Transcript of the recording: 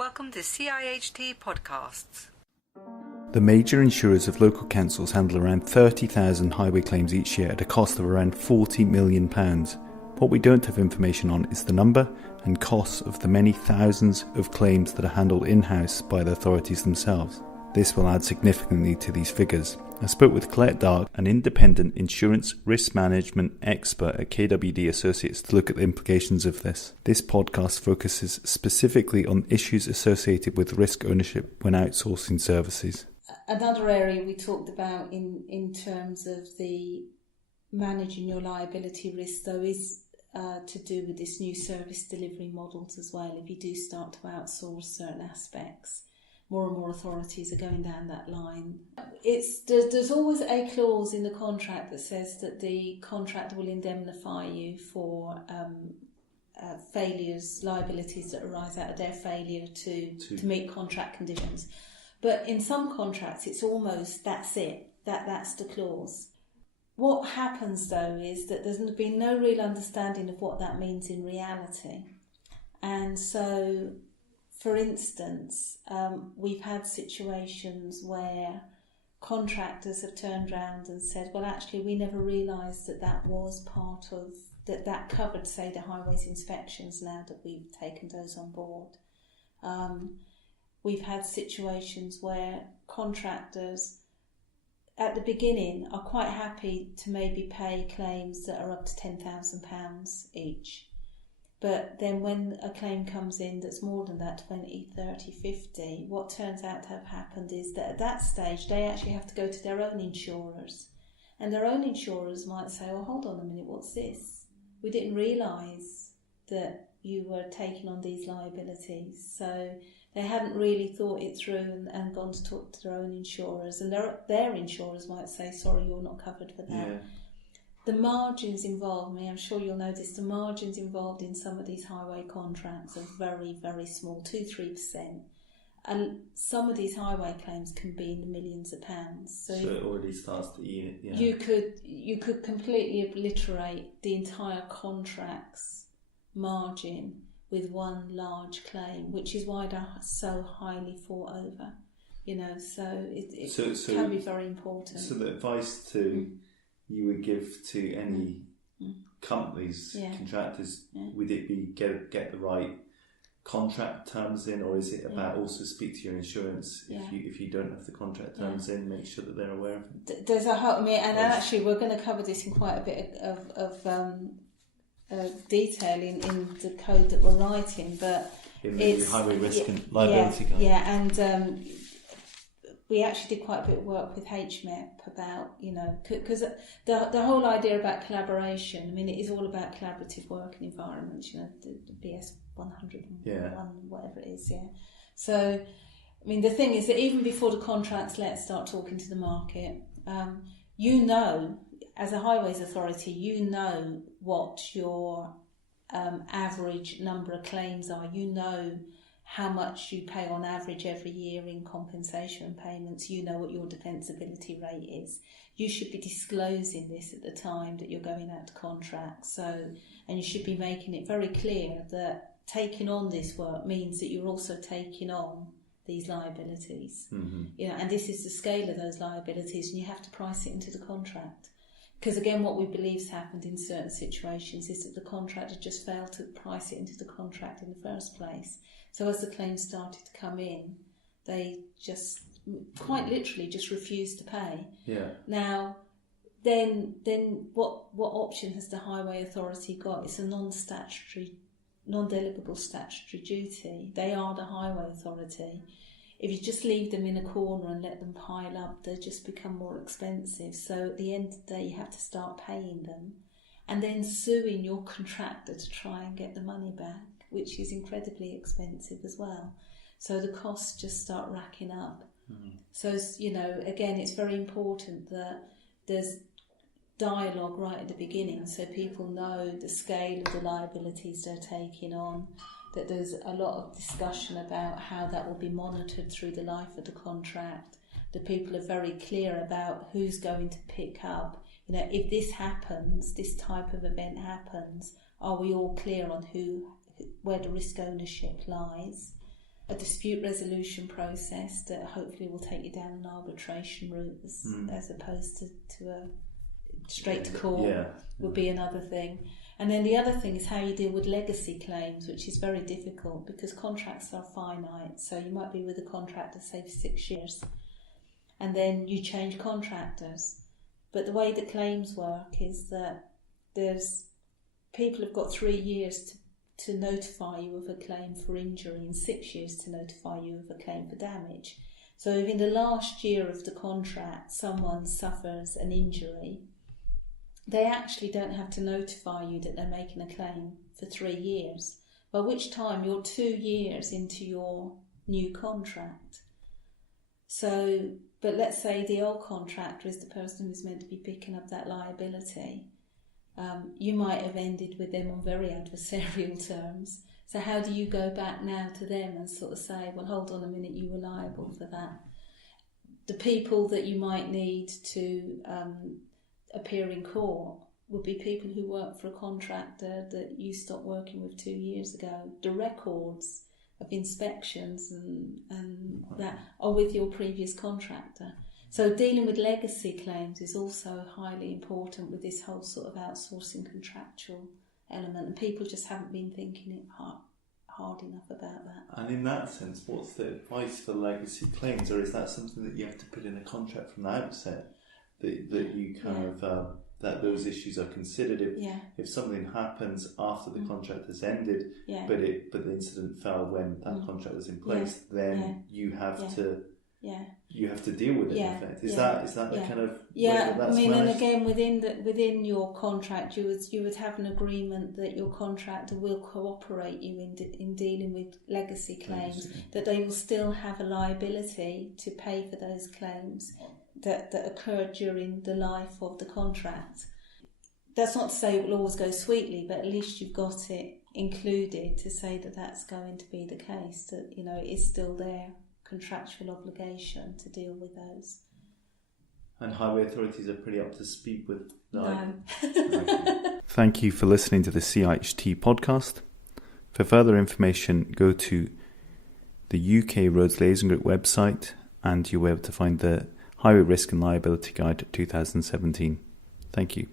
Welcome to CIHT Podcasts. The major insurers of local councils handle around 30,000 highway claims each year at a cost of around £40 million. What we don't have information on is the number and costs of the many thousands of claims that are handled in-house by the authorities themselves. This will add significantly to these figures. I spoke with Colette Dark, an independent insurance risk management expert at KWD Associates, to look at the implications of this. This podcast focuses specifically on issues associated with risk ownership when outsourcing services. Another area we talked about in terms of the managing your liability risk, though, is to do with this new service delivery models as well. If you do start to outsource certain aspects, more and more authorities are going down that line. There's always a clause in the contract that says that the contractor will indemnify you for failures, liabilities that arise out of their failure to meet contract conditions. But in some contracts, it's almost, that's it, that's the clause. What happens, though, is that there's been no real understanding of what that means in reality. And so, for instance, we've had situations where contractors have turned around and said, well, actually, we never realised that was part of, that covered, say, the highways inspections now that we've taken those on board. We've had situations where contractors at the beginning are quite happy to maybe pay claims that are up to £10,000 each. But then when a claim comes in that's more than that, 20, 30, 50, what turns out to have happened is that at that stage they actually have to go to their own insurers. And their own insurers might say, oh, hold on a minute, what's this? We didn't realise that you were taking on these liabilities. So they hadn't really thought it through and gone to talk to their own insurers. And their insurers might say, sorry, you're not covered for that. Yeah. The margins involved, I'm sure you'll notice, the margins involved in some of these highway contracts are very, very small, 2-3%. And some of these highway claims can be in the millions of pounds. So it already starts to eat it. Yeah. You could completely obliterate the entire contract's margin with one large claim, which is why they're so highly fought over. So it can be very important. So the advice you would give to any companies, contractors, would it be get the right contract terms in, or is it about also speak to your insurance if you don't have the contract terms in, make sure that they're aware of it? There's a whole, actually we're going to cover this in quite a bit of detail in the code that we're writing, but in the highway risk and liability code. And we actually did quite a bit of work with HMEP about, because the whole idea about collaboration, it is all about collaborative working environments, the BS 101, whatever it is, So, the thing is that even before the contracts start talking to the market, as a highways authority, what your average number of claims are, how much you pay on average every year in compensation payments, what your defensibility rate is. You should be disclosing this at the time that you're going out to contract. And you should be making it very clear that taking on this work means that you're also taking on these liabilities. Mm-hmm. And this is the scale of those liabilities, and you have to price it into the contract. Because again, what we believe has happened in certain situations is that the contractor just failed to price it into the contract in the first place. So as the claims started to come in, they just quite literally just refused to pay. Yeah. Now, then what option has the highway authority got? It's a non-delegable statutory duty. They are the highway authority. If you just leave them in a corner and let them pile up, they just become more expensive. So at the end of the day, you have to start paying them and then suing your contractor to try and get the money back, which is incredibly expensive as well. So the costs just start racking up. Mm. So, again, it's very important that there's dialogue right at the beginning so people know the scale of the liabilities they're taking on, that there's a lot of discussion about how that will be monitored through the life of the contract, that people are very clear about who's going to pick up. If this happens, this type of event happens, are we all clear on where the risk ownership lies? a dispute resolution process that hopefully will take you down an arbitration route as opposed to a straight to court would be another thing. And then the other thing is how you deal with legacy claims, which is very difficult because contracts are finite. So you might be with a contractor, say, for 6 years, and then you change contractors. But the way that claims work is that people have got 3 years to notify you of a claim for injury and 6 years to notify you of a claim for damage. So if in the last year of the contract someone suffers an injury, they actually don't have to notify you that they're making a claim for 3 years, by which time you're 2 years into your new contract. So, but let's say the old contractor is the person who's meant to be picking up that liability. You might have ended with them on very adversarial terms. So how do you go back now to them and sort of say, well, hold on a minute, you were liable for that? The people that you might need to appear in court would be people who work for a contractor that you stopped working with 2 years ago. The records of inspections and that are with your previous contractor. So dealing with legacy claims is also highly important with this whole sort of outsourcing contractual element, and people just haven't been thinking it hard enough about that. And in that sense, what's the advice for legacy claims, or is that something that you have to put in a contract from the outset, that you kind of that those issues are considered if something happens after the contract has ended, but the incident fell when that contract was in place, then you have to. You have to deal with it. In effect, is that the kind of way that that's managed? And again, within your contract, you would have an agreement that your contractor will cooperate you in dealing with legacy claims, that they will still have a liability to pay for those claims that occurred during the life of the contract. That's not to say it will always go sweetly, but at least you've got it included to say that that's going to be the case. That it is still their contractual obligation to deal with those. And highway authorities are pretty up to speed with No. Thank you for listening to the CIHT podcast. For further information, go to the UK Roads Liaison Group website and you'll be able to find the Highway Risk and Liability Guide 2017. Thank you.